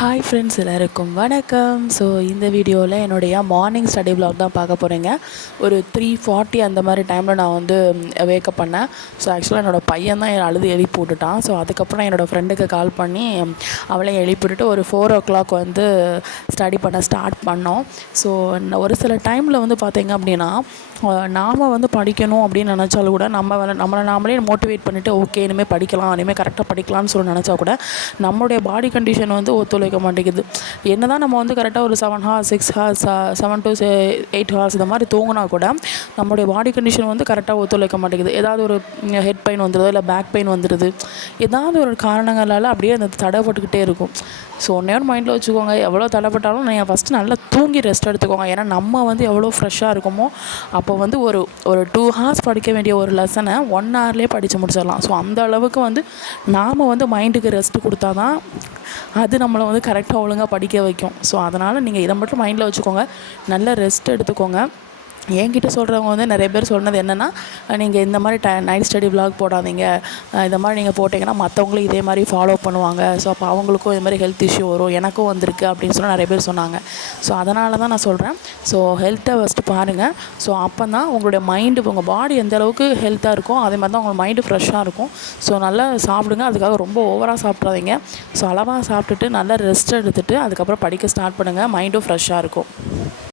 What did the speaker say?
Hi friends, எல்லாருக்கும் வணக்கம். So இந்த வீடியோவில் என்னுடைய மார்னிங் ஸ்டடி விலாக் தான் பார்க்க போகிறேங்க. ஒரு 3:40 அந்த மாதிரி டைமில் நான் வந்து வேக்கப் பண்ணேன். ஸோ ஆக்சுவலாக என்னோடய பையன் தான் அழுது எழுப்பி விட்டுட்டான். ஸோ அதுக்கப்புறம் என்னோடய ஃப்ரெண்டுக்கு கால் பண்ணி அவளையும் எழுப்பி விட்டுட்டு ஒரு 4 o'clock வந்து ஸ்டடி பண்ண ஸ்டார்ட் பண்ணோம். ஸோ ஒரு சில டைமில் வந்து பார்த்திங்க அப்படின்னா நாம் வந்து படிக்கணும் அப்படின்னு நினச்சாலும் கூட நம்மளை நாமளே மோட்டிவேட் பண்ணிவிட்டு ஓகே இனிமேல் படிக்கலாம், இனிமேல் கரெக்டாக படிக்கலாம்னு சொல்லி நினச்சா கூட நம்மளுடைய பாடி கண்டிஷன் வந்து ஒத்துழைக்க மாட்டேங்குது. என்ன தான் நம்ம வந்து கரெக்டாக ஒரு 7 hours 6 hours 7 to 8 hours இந்த மாதிரி தூங்கினா கூட நம்மளுடைய பாடி கண்டிஷன் வந்து கரெக்டாக ஒத்துழைக்க மாட்டேங்குது. ஏதாவது ஒரு ஹெட் பெயின் வந்துடுதோ இல்லை பேக் பெயின் வந்துடுது, ஏதாவது ஒரு காரணங்களால் அப்படியே அந்த தடைப்பட்டுக்கிட்டே இருக்கும். ஸோ ஒன்றே மைண்டில் வச்சுக்கோங்க, எவ்வளோ தடைப்பட்டாலும் நீங்கள் ஃபஸ்ட்டு நல்லா தூங்கி ரெஸ்ட் எடுத்துக்கோங்க. ஏன்னா நம்ம வந்து எவ்வளோ ஃப்ரெஷ்ஷாக இருக்கோமோ அப்போ வந்து ஒரு 2 hours படிக்க வேண்டிய ஒரு லெசனை 1 hourலேயே படித்து முடிச்சிடலாம். ஸோ அந்த அளவுக்கு வந்து நாம் வந்து மைண்டுக்கு ரெஸ்ட் கொடுத்தா தான் அது நம்மளை வந்து கரெக்டாக ஒழுங்காக படிக்க வைக்கும். ஸோ அதனால் நீங்கள் இதை மட்டும் மைண்டில் வச்சுக்கோங்க, நல்ல ரெஸ்ட் எடுத்துக்கோங்க. என்கிட்ட சொல்கிறவங்க வந்து நிறைய பேர் சொன்னது என்னென்னா, நீங்கள் இந்த மாதிரி நைட் ஸ்டடி விலாக் போடாதீங்க, இந்த மாதிரி நீங்கள் போட்டிங்கன்னா மற்றவங்களும் இதே மாதிரி ஃபாலோ பண்ணுவாங்க. ஸோ அப்போ அவங்களுக்கும் இது மாதிரி ஹெல்த் இஷ்யூ வரும், எனக்கும் வந்திருக்கு அப்படின்னு சொல்லி நிறைய பேர் சொன்னாங்க. ஸோ அதனால தான் நான் சொல்கிறேன், ஸோ ஹெல்த்தை ஃபஸ்ட்டு பாருங்கள். ஸோ அப்போ தான் உங்களுடைய மைண்டு, உங்கள் பாடி எந்த அளவுக்கு ஹெல்த்தாக இருக்கும் அதே மாதிரி தான் உங்கள் மைண்டு ஃப்ரெஷ்ஷாக இருக்கும். ஸோ நல்லா சாப்பிடுங்க, அதுக்காக ரொம்ப ஓவராக சாப்பிட்றாதீங்க. ஸோ அளவாக சாப்பிட்டுட்டு நல்லா ரெஸ்ட் எடுத்துகிட்டு அதுக்கப்புறம் படிக்க ஸ்டார்ட் பண்ணுங்கள், மைண்டும் ஃப்ரெஷ்ஷாக இருக்கும்.